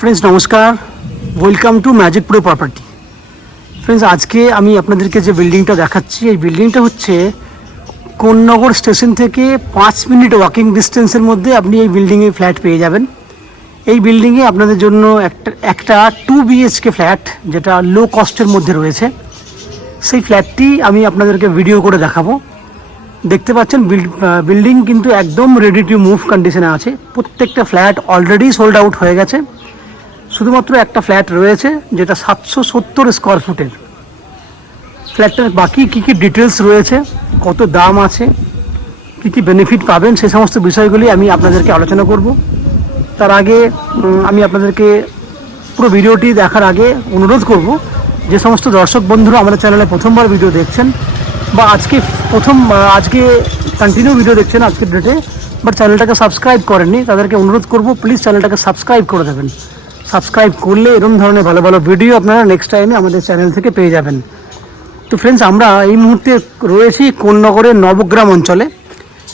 Friends नमस्कार, welcome to magic pro property. Friends आज के আমি আপনাদেরকে যে বিল্ডিংটা দেখাচ্ছি এই বিল্ডিংটা হচ্ছে কোন্নগর স্টেশন থেকে 5 মিনিট ওয়াকিং ডিস্টেন্সের মধ্যে আপনি এই বিল্ডিংয়ে ফ্ল্যাট পেয়ে যাবেন। এই বিল্ডিংয়ে আপনাদের জন্য একটা 2 বিএইচকে ফ্ল্যাট যেটা লো কস্টের মধ্যে রয়েছে, সেই ফ্ল্যাটটি আমি আপনাদেরকে ভিডিও করে দেখাবো। দেখতে পাচ্ছেন বিল্ডিং কিন্তু একদম রেডি টু মুভ কন্ডিশনে আছে। প্রত্যেকটা ফ্ল্যাট অলরেডি সোল্ড আউট হয়ে গেছে, শুধুমাত্র একটা ফ্ল্যাট রয়েছে যেটা 770 স্কোয়ার ফুটের। ফ্ল্যাটটার বাকি কী কী ডিটেলস রয়েছে, কত দাম আছে, কী কী বেনিফিট পাবেন, সেই সমস্ত বিষয়গুলি আমি আপনাদেরকে আলোচনা করব। তার আগে আমি আপনাদেরকে পুরো ভিডিওটি দেখার আগে অনুরোধ করব, যে সমস্ত দর্শক বন্ধুরা আমাদের চ্যানেলে প্রথমবার ভিডিও দেখছেন বা আজকে কন্টিনিউ ভিডিও দেখছেন আজকের ডেটে, বাট চ্যানেলটাকে সাবস্ক্রাইব করেননি, তাদেরকে অনুরোধ করব প্লিজ চ্যানেলটাকে সাবস্ক্রাইব করে দেবেন। সাবস্ক্রাইব করলে এরকম ধরনের ভালো ভালো ভিডিও আপনারা নেক্সট টাইমে আমাদের চ্যানেল থেকে পেয়ে যাবেন। তো ফ্রেন্ডস, আমরা এই মুহূর্তে রয়েছি কোন্নগরের নবগ্রাম অঞ্চলে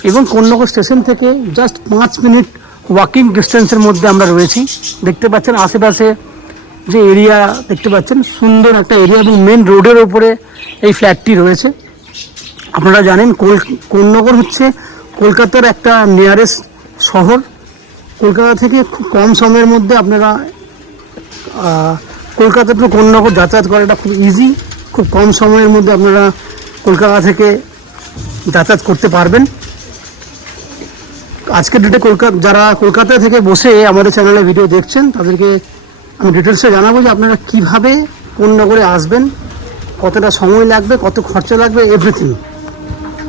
এবং কোন্নগর স্টেশন থেকে জাস্ট 5 মিনিট ওয়াকিং ডিস্টেন্সের মধ্যে আমরা রয়েছি। দেখতে পাচ্ছেন আশেপাশে যে এরিয়া দেখতে পাচ্ছেন, সুন্দর একটা এরিয়া এবং মেন রোডের ওপরে এই ফ্ল্যাটটি রয়েছে। আপনারা জানেন কোন্নগর হচ্ছে কলকাতার একটা নিয়ারেস্ট শহর। কলকাতা থেকে খুব কম সময়ের মধ্যে আপনারা কলকাতা টু কোন্নগর যাতায়াত করাটা খুব ইজি। খুব কম সময়ের মধ্যে আপনারা কলকাতা থেকে যাতায়াত করতে পারবেন। আজকের ডেটে যারা কলকাতা থেকে বসে আমাদের চ্যানেলে ভিডিও দেখছেন তাদেরকে আমি ডিটেলসে জানাবো যে আপনারা কীভাবে কোন্নগরে আসবেন, কতটা সময় লাগবে, কত খরচা লাগবে, এভরিথিং।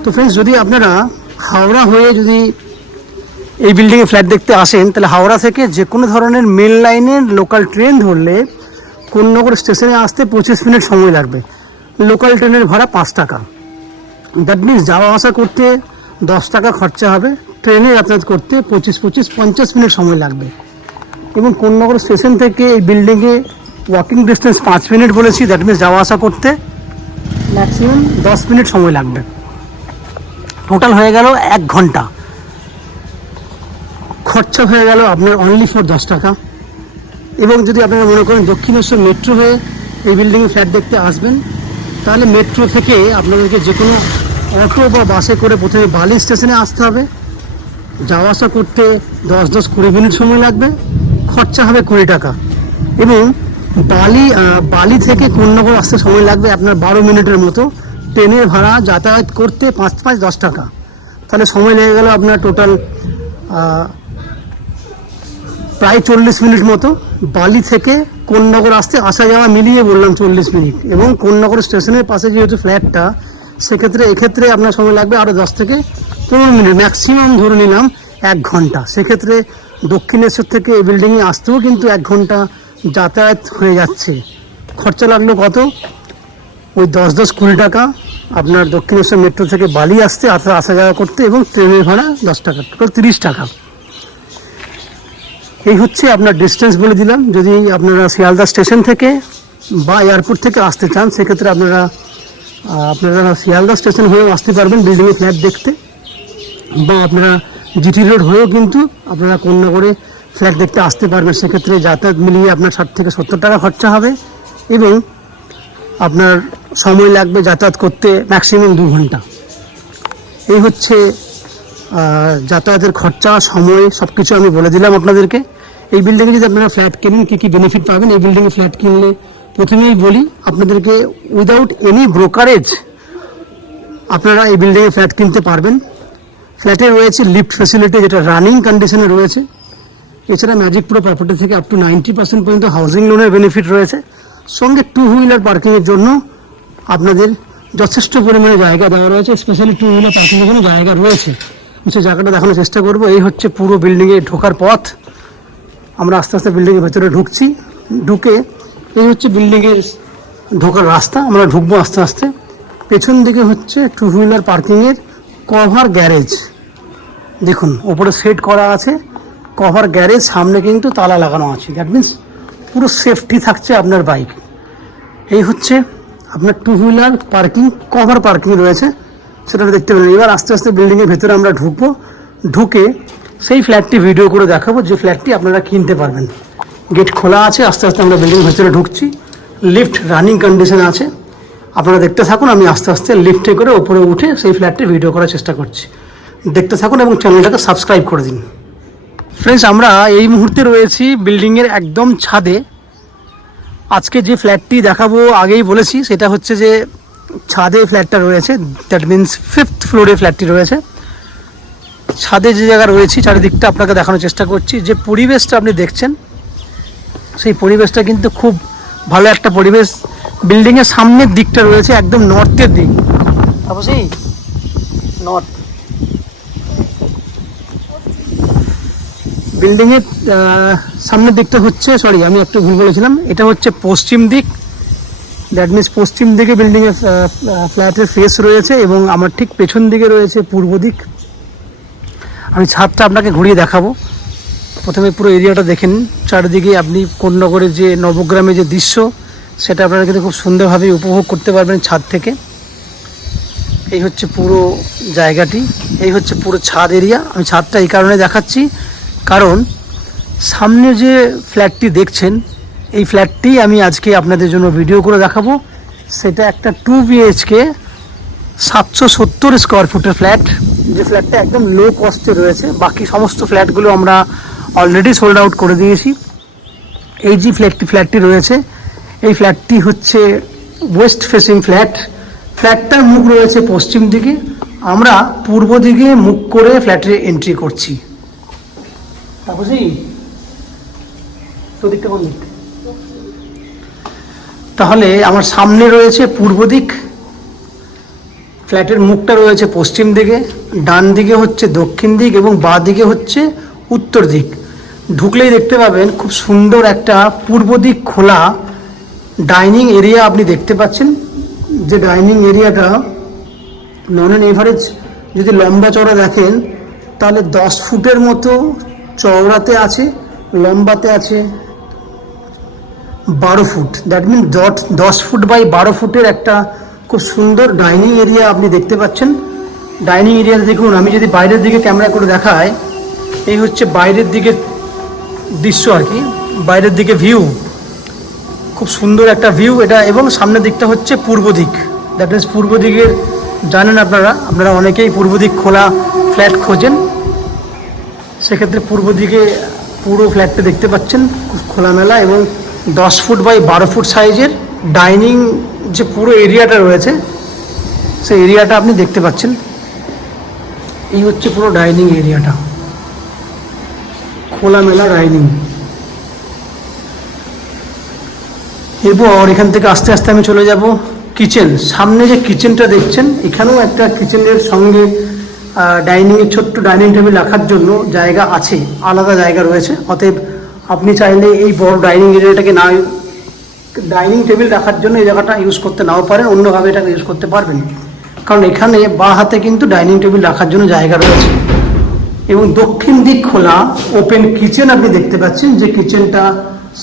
তো ফ্রেন্ডস, যদি আপনারা হাওড়া হয়ে যদি এই বিল্ডিংয়ে ফ্ল্যাট দেখতে আসেন, তাহলে হাওড়া থেকে যে কোনো ধরনের মেল লাইনের লোকাল ট্রেন ধরলে কোন্নগর স্টেশনে আসতে 25 মিনিট সময় লাগবে। লোকাল ট্রেনের ভাড়া 5 টাকা। দ্যাট মিনস যাওয়া আসা করতে 10 টাকা খরচা হবে, ট্রেনে যাতায়াত করতে 50 মিনিট সময় লাগবে। এবং কোন্নগর স্টেশন থেকে এই বিল্ডিংয়ে ওয়াকিং ডিস্টেন্স 5 মিনিট বলেছি, দ্যাট মিনস যাওয়া আসা করতে ম্যাক্সিমাম 10 মিনিট সময় লাগবে। টোটাল হয়ে গেল 1 ঘন্টা। খরচা হয়ে গেল আপনার অনলি ফর 10 টাকা। এবং যদি আপনারা মনে করেন দক্ষিণেশ্বর মেট্রো হয়ে এই বিল্ডিংয়ে ফ্ল্যাট দেখতে আসবেন, তাহলে মেট্রো থেকে আপনাদেরকে যে কোনো অটো বা বাসে করে প্রথমে বালি স্টেশনে আসতে হবে। যাওয়া আসা করতে 10-20 মিনিট সময় লাগবে, খরচা হবে 20 টাকা। এবং বালি থেকে কোন্নগর আসতে সময় লাগবে আপনার 12 মিনিটের মতো। ট্রেনের ভাড়া যাতায়াত করতে 5-10 টাকা। তাহলে সময় লেগে গেল আপনার টোটাল প্রায় 40 মিনিট মতো। বালি থেকে কোন্নগর আসা যাওয়া মিলিয়ে বললাম 40 মিনিট। এবং কোন্নগর স্টেশনের পাশে যেহেতু ফ্ল্যাটটা, এক্ষেত্রে আপনার সময় লাগবে আরও 10 থেকে 15 মিনিট, ম্যাক্সিমাম ধরে নিলাম 1 ঘন্টা। সেক্ষেত্রে দক্ষিণেশ্বর থেকে এই বিল্ডিংয়ে আসতেও কিন্তু 1 ঘন্টা যাতায়াত হয়ে যাচ্ছে। খরচা লাগলো কত? ওই 10-20 টাকা আপনার দক্ষিণেশ্বর মেট্রো থেকে বালি আসতে আসা যাওয়া করতে, এবং ট্রেনের ভাড়া 10 টাকা, টোটাল 30 টাকা। এই হচ্ছে আপনার ডিস্টেন্স বলে দিলাম। যদি আপনারা শিয়ালদা স্টেশন থেকে বা এয়ারপোর্ট থেকে আসতে চান, সেক্ষেত্রে আপনারা শিয়ালদা স্টেশন হয়েও আসতে পারবেন বিল্ডিংয়ে ফ্ল্যাট দেখতে, বা আপনারা জিটি রোড হয়েও কিন্তু আপনারা কোন্নগরে ফ্ল্যাট দেখতে আসতে পারবেন। সেক্ষেত্রে যাতায়াত মিলিয়ে আপনার 60 থেকে 70 টাকা খরচা হবে এবং আপনার সময় লাগবে যাতায়াত করতে ম্যাক্সিমাম 2 ঘন্টা। এই হচ্ছে যাতায়াতের খরচা, সময়, সব কিছু আমি বলে দিলাম আপনাদেরকে। এই বিল্ডিংয়ে যদি আপনারা ফ্ল্যাট কেনেন কী কী বেনিফিট পাবেন, এই বিল্ডিংয়ে ফ্ল্যাট কিনলে প্রথমেই বলি আপনাদেরকে উইদাউট এনি ব্রোকারেজ আপনারা এই বিল্ডিংয়ে ফ্ল্যাট কিনতে পারবেন। ফ্ল্যাটে রয়েছে লিফট ফ্যাসিলিটি, যেটা রানিং কন্ডিশনে রয়েছে। এছাড়া ম্যাজিক প্রো প্রপার্টি থেকে আপ টু 90% পর্যন্ত হাউজিং লোনের বেনিফিট রয়েছে। সঙ্গে 2 হুইলার পার্কিংয়ের জন্য আপনাদের যথেষ্ট পরিমাণে জায়গা দেওয়া রয়েছে। স্পেশালি 2 হুইলার পার্কিংয়ের জন্য জায়গা রয়েছে। সেই জায়গাটা দেখানোর চেষ্টা করব। এই হচ্ছে পুরো বিল্ডিংয়ে ঢোকার পথ। আমরা আস্তে আস্তে বিল্ডিংয়ের ভেতরে ঢুকছি। ঢুকে এই হচ্ছে বিল্ডিংয়ের ঢোকার রাস্তা। আমরা ঢুকবো আস্তে আস্তে। পেছন দিকে হচ্ছে 2 হুইলার পার্কিংয়ের কভার গ্যারেজ। দেখুন ওপরে সেট করা আছে কভার গ্যারেজ, সামনে কিন্তু তালা লাগানো আছে। দ্যাট মিনস পুরো সেফটি থাকছে আপনার বাইক। এই হচ্ছে আপনার 2 হুইলার পার্কিং, কভার পার্কিং রয়েছে, সেটা দেখতে পেলেন। এবার আস্তে আস্তে বিল্ডিংয়ের ভেতরে আমরা ঢুকবো। ঢুকে সেই ফ্ল্যাটটি ভিডিও করে দেখাবো, যে ফ্ল্যাটটি আপনারা কিনতে পারবেন। গেট খোলা আছে, আস্তে আস্তে আমরা বিল্ডিং ভেতরে ঢুকছি। লিফট রানিং কন্ডিশনে আছে, আপনারা দেখতে থাকুন। আমি আস্তে আস্তে লিফটে করে ওপরে উঠে সেই ফ্ল্যাটটি ভিডিও করার চেষ্টা করছি। দেখতে থাকুন এবং চ্যানেলটাকে সাবস্ক্রাইব করে দিন। ফ্রেন্ডস, আমরা এই মুহূর্তে রয়েছি বিল্ডিংয়ের একদম ছাদে। আজকে যে ফ্ল্যাটটি দেখাবো আগেই বলেছি, সেটা হচ্ছে যে ছাদে ফ্ল্যাটটা রয়েছে, দ্যাট মিনস 5th ফ্লোরে ফ্ল্যাটটি রয়েছে। ছাদে যে জায়গা রয়েছি চারিদিকটা আপনাকে দেখানোর চেষ্টা করছি। যে পরিবেশটা আপনি দেখছেন সেই পরিবেশটা কিন্তু খুব ভালো একটা পরিবেশ। বিল্ডিংয়ের সামনের দিকটা রয়েছে একদম নর্থের দিক, অবশ্যই নর্থ। বিল্ডিংয়ের সামনের দিকটা হচ্ছে, সরি আমি একটু ভুল বলেছিলাম, এটা হচ্ছে পশ্চিম দিক। দ্যাট মিনস পশ্চিম দিকে বিল্ডিংয়ের ফ্ল্যাটের ফেস রয়েছে এবং আমার ঠিক পেছন দিকে রয়েছে পূর্ব দিক। আমি ছাদটা আপনাকে ঘুরিয়ে দেখাবো। প্রথমে পুরো এরিয়াটা দেখেন, চারিদিকে আপনি কোন্নগরের যে নবগ্রামের যে দৃশ্য সেটা আপনারা কিন্তু খুব সুন্দরভাবে উপভোগ করতে পারবেন ছাদ থেকে। এই হচ্ছে পুরো জায়গাটি, এই হচ্ছে পুরো ছাদ এরিয়া। আমি ছাদটা এই কারণে দেখাচ্ছি, কারণ সামনে যে ফ্ল্যাটটি দেখছেন এই ফ্ল্যাটটি আমি আজকে আপনাদের জন্য ভিডিও করে দেখাবো। সেটা একটা 2 BHK 770 স্কোয়ার ফুটের ফ্ল্যাট, যে ফ্ল্যাটটা একদম লো কস্টে রয়েছে। বাকি সমস্ত ফ্ল্যাটগুলো আমরা অলরেডি সোল্ড আউট করে দিয়েছি। এই যে ফ্ল্যাটটি রয়েছে এই ফ্ল্যাটটি হচ্ছে ওয়েস্ট ফেসিং ফ্ল্যাট। ফ্ল্যাটটার মুখ রয়েছে পশ্চিম দিকে, আমরা পূর্ব দিকে মুখ করে ফ্ল্যাটে এন্ট্রি করছি। তাহলে আমার সামনে রয়েছে পূর্ব দিক, ফ্ল্যাটের মুখটা রয়েছে পশ্চিম দিকে, ডান দিকে হচ্ছে দক্ষিণ দিক এবং বাঁ দিকে হচ্ছে উত্তর দিক। ঢুকলেই দেখতে পাবেন খুব সুন্দর একটা পূর্ব দিক খোলা ডাইনিং এরিয়া আপনি দেখতে পাচ্ছেন। যে ডাইনিং এরিয়াটা নন অ্যান এভারেজ যদি লম্বা চওড়া দেখেন তাহলে 10 ফুটের মতো চওড়াতে আছে, লম্বাতে আছে 12 foot. That mean 10 foot by 12 ফুটের একটা খুব সুন্দর ডাইনিং এরিয়া আপনি দেখতে পাচ্ছেন। ডাইনিং এরিয়াতে দেখুন, আমি যদি বাইরের দিকে ক্যামেরা করে দেখাই, এই হচ্ছে বাইরের দিকে দৃশ্য আর কি, বাইরের দিকে ভিউ, খুব সুন্দর একটা ভিউ এটা। এবং সামনের দিকটা হচ্ছে পূর্ব দিক। দ্যাট মিনস পূর্ব দিকের জানেন আপনারা অনেকেই পূর্ব দিক খোলা ফ্ল্যাট খোঁজেন, সেক্ষেত্রে পূর্ব দিকে পুরো ফ্ল্যাটটা দেখতে পাচ্ছেন খুব খোলামেলা এবং 10 ফুট বাই 12 ফুট সাইজের ডাইনিং যে পুরো এরিয়াটা রয়েছে সেই এরিয়াটা আপনি দেখতে পাচ্ছেন। এই হচ্ছে পুরো ডাইনিং এরিয়াটা, খোলামেলা ডাইনিং। এরপর এখান থেকে আস্তে আস্তে আমি চলে যাব কিচেন। সামনে যে কিচেনটা দেখছেন এখানেও একটা কিচেনের সঙ্গে ডাইনিংয়ের ছোট্ট ডাইনিং টেবিল রাখার জন্য জায়গা আছে, আলাদা জায়গা রয়েছে। অতএব আপনি চাইলে এই বড় ডাইনিং এরিয়াটাকে না ডাইনিং টেবিল রাখার জন্য এই জায়গাটা ইউজ করতে নাও পারেন, অন্যভাবে এটাকে ইউজ করতে পারবেন, কারণ এখানে বাঁ হাতে কিন্তু ডাইনিং টেবিল রাখার জন্য জায়গা রয়েছে। এবং দক্ষিণ দিক খোলা ওপেন কিচেন আপনি দেখতে পাচ্ছেন, যে কিচেনটা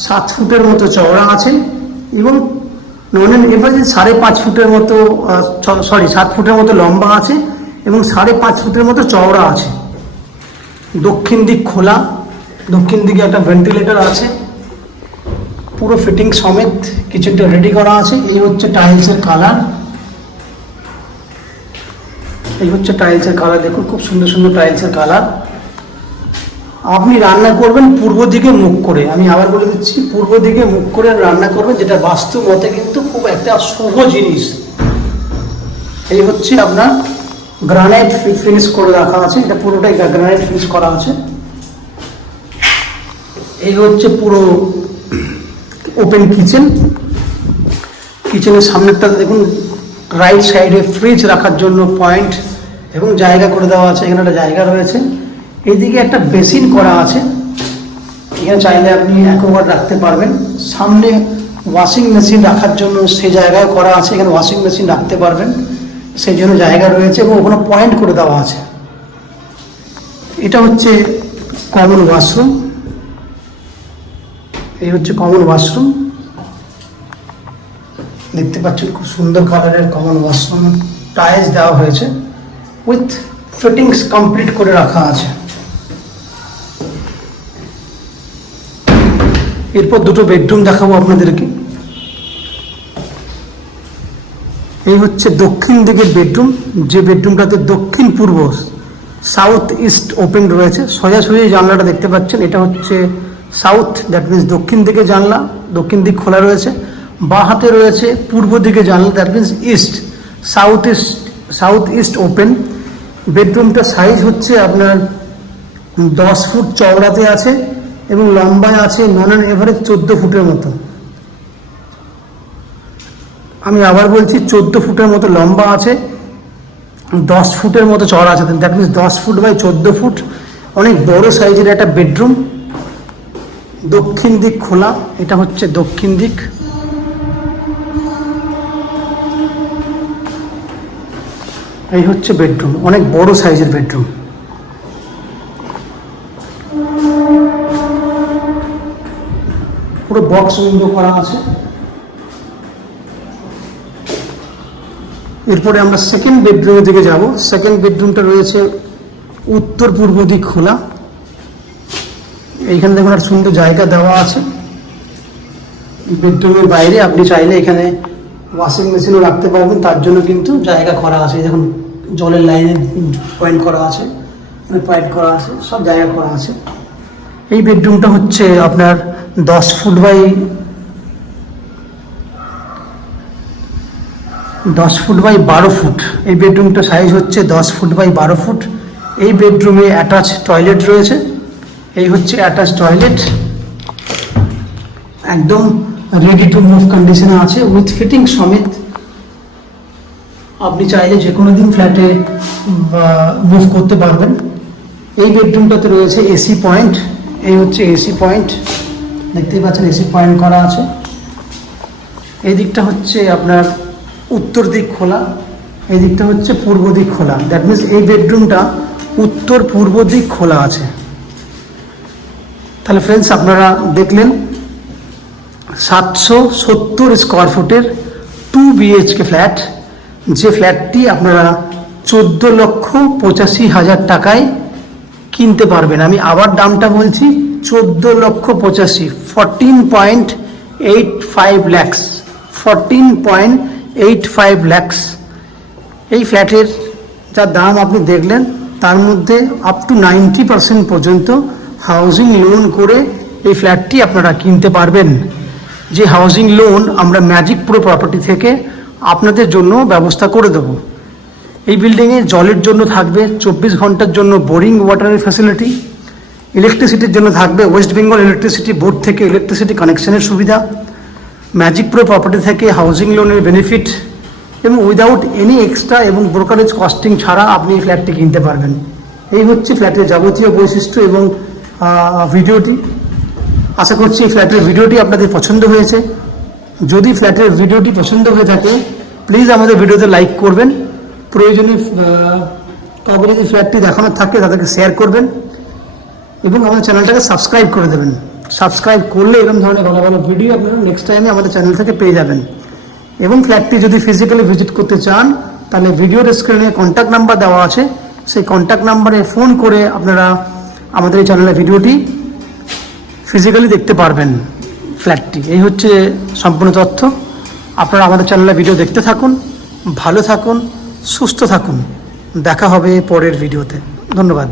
7 ফুটের মতো চওড়া আছে এবং নন অ্যান এভারেজ 5.5 ফুটের মতো 7 ফুটের মতো লম্বা আছে এবং 5.5 ফুটের মতো চওড়া আছে। দক্ষিণ দিক খোলা, দক্ষিণ দিকে একটা ভেন্টিলেটর আছে, পুরো ফিটিং সমেত কিচেনটা রেডি করা আছে। এই হচ্ছে টাইলসের কালার, এই হচ্ছে টাইলসের কালার, দেখুন খুব সুন্দর সুন্দর টাইলসের কালার। আপনি রান্না করবেন পূর্ব দিকে মুখ করে, আমি আবার বলে দিচ্ছি, পূর্ব দিকে মুখ করে রান্না করবেন, যেটা বাস্তু মতে কিন্তু খুব একটা শুভ জিনিস। এই হচ্ছে আপনার গ্রানাইট ফিনিশ করে রাখা আছে, এটা পুরোটাই গ্রানাইট ফিনিশ করা আছে। এই হচ্ছে পুরো ওপেন কিচেন। কিচেনের সামনেরটাতে দেখুন রাইট সাইডে ফ্রিজ রাখার জন্য পয়েন্ট এবং জায়গা করে দেওয়া আছে, এখানে একটা জায়গা রয়েছে। এইদিকে একটা বেসিন করা আছে, এখানে চাইলে আপনি অ্যাকোয়াগার্ড রাখতে পারবেন। সামনে ওয়াশিং মেশিন রাখার জন্য সেই জায়গায় করা আছে, এখানে ওয়াশিং মেশিন রাখতে পারবেন, সেই জন্য জায়গা রয়েছে এবং ওখানে পয়েন্ট করে দেওয়া আছে। এটা হচ্ছে কমন ওয়াশরুম, এই হচ্ছে কমন ওয়াশরুম, দেখতে পাচ্ছেন খুব সুন্দর কালারের কমন ওয়াশরুম, টাইলস দেওয়া হয়েছে, উইথ ফিটিংস কমপ্লিট করে রাখা আছে। এরপর দুটো বেডরুম দেখাবো আপনাদেরকে। এই হচ্ছে দক্ষিণ দিকের বেডরুম, যে বেডরুমটাতে দক্ষিণ পূর্ব সাউথ ইস্ট ওপেন রয়েছে। সোজাসুজি জানলাটা দেখতে পাচ্ছেন, এটা হচ্ছে সাউথ, দ্যাট মিনস দক্ষিণ দিকে জানলা, দক্ষিণ দিক খোলা রয়েছে। বাঁ হাতে রয়েছে পূর্ব দিকে জানলা, that means east, south east open. বেডরুমটা সাইজ হচ্ছে আপনার 10 ফুট চওড়াতে আছে এবং লম্বায় আছে নন অ্যান এভারেজ 14 ফুটের মতো। আমি আবার বলছি 14 ফুটের মতো লম্বা আছে, 10 ফুটের মতো চওড়া আছে, that means 10 foot by 14 foot. অনেক বড় সাইজের একটা বেডরুম, দক্ষিণ দিক খোলা, এটা হচ্ছে দক্ষিণ দিক। এই হচ্ছে বেডরুম, অনেক বড় সাইজের বেডরুম। পুরো বক্স উইন্ডো করা আছে। এরপরে আমরা সেকেন্ড বেডরুমের দিকে যাব। সেকেন্ড বেডরুমটা রয়েছে উত্তর পূর্ব দিক খোলা। এইখানে দেখুন একটা সুন্দর জায়গা দেওয়া আছে। বেডরুমের বাইরে আপনি চাইলে এখানে ওয়াশিং মেশিনও রাখতে পারবেন, তার জন্য কিন্তু জায়গা করা আছে। দেখুন জলের লাইনে পয়েন্ট করা আছে, পাইপ করা আছে, সব জায়গা করা আছে। এই বেডরুমটা হচ্ছে আপনার 10 ফুট বাই 12 ফুট। এই বেডরুমটা সাইজ হচ্ছে 10 ফুট বাই 12 ফুট। এই বেডরুমে অ্যাটাচ টয়লেট রয়েছে। এই হচ্ছে অ্যাটাচ টয়লেট, একদম রেডি টু মুভ কন্ডিশনে আছে, উইথ ফিটিং সমেত। আপনি চাইলে যে কোনো দিন ফ্ল্যাটে মুভ করতে পারবেন। এই বেডরুমটাতে রয়েছে এসি পয়েন্ট। এই হচ্ছে এসি পয়েন্ট, দেখতেই পাচ্ছেন এসি পয়েন্ট করা আছে। এই দিকটা হচ্ছে আপনার উত্তর দিক খোলা, এই দিকটা হচ্ছে পূর্ব দিক খোলা, দ্যাট মিনস এই বেডরুমটা উত্তর পূর্ব দিক খোলা আছে। তাহলে ফ্রেন্ডস, আপনারা দেখলেন 770 স্কোয়ার ফুটের 2 BHK ফ্ল্যাট, যে ফ্ল্যাটটি আপনারা 14,85,000 টাকায় কিনতে পারবেন। আমি আবার দামটা বলছি, 14,85,000, 14.85 lakhs, 14.85 lakhs। এই ফ্ল্যাটের যা দাম আপনি দেখলেন, তার মধ্যে আপ টু 90% পর্যন্ত হাউজিং লোন করে এই ফ্ল্যাটটি আপনারা কিনতে পারবেন। যে হাউজিং লোন আমরা ম্যাজিক প্রো প্রপার্টি থেকে আপনাদের জন্য ব্যবস্থা করে দেব। এই বিল্ডিংয়ে জলের জন্য থাকবে 24 ঘন্টার জন্য বোরিং ওয়াটারের ফ্যাসিলিটি, ইলেকট্রিসিটির জন্য থাকবে ওয়েস্ট বেঙ্গল ইলেকট্রিসিটি বোর্ড থেকে ইলেকট্রিসিটি কানেকশনের সুবিধা, ম্যাজিক প্রো প্রপার্টি থেকে হাউজিং লোনের বেনিফিট, এবং উইদাউট এনি এক্সট্রা এবং ব্রোকারেজ কস্টিং ছাড়া আপনি এই ফ্ল্যাটটি কিনতে পারবেন। এই হচ্ছে ফ্ল্যাটের যাবতীয় বৈশিষ্ট্য এবং ভিডিওটি। আশা করছি এই ফ্ল্যাটের ভিডিওটি আপনাদের পছন্দ হয়েছে। যদি ফ্ল্যাটের ভিডিওটি পছন্দ হয়ে থাকে, প্লিজ আমাদের ভিডিওতে লাইক করবেন। প্রয়োজনীয় কাউকে যদি ফ্ল্যাটটি দেখানোর থাকে তাদেরকে শেয়ার করবেন এবং আমাদের চ্যানেলটাকে সাবস্ক্রাইব করে দেবেন। সাবস্ক্রাইব করলে এরকম ধরনের ভালো ভালো ভিডিও আপনারা নেক্সট টাইমে আমাদের চ্যানেল থেকে পেয়ে যাবেন। এবং ফ্ল্যাটটি যদি ফিজিক্যালি ভিজিট করতে চান, তাহলে ভিডিওর স্ক্রিনে কন্ট্যাক্ট নাম্বার দেওয়া আছে, সেই কন্ট্যাক্ট নাম্বারে ফোন করে আপনারা আমাদের এই চ্যানেলের ভিডিওটি ফিজিক্যালি দেখতে পারবেন ফ্ল্যাটটি। এই হচ্ছে সম্পূর্ণ তথ্য। আপনারা আমাদের চ্যানেলে ভিডিও দেখতে থাকুন, ভালো থাকুন, সুস্থ থাকুন। দেখা হবে পরের ভিডিওতে। ধন্যবাদ।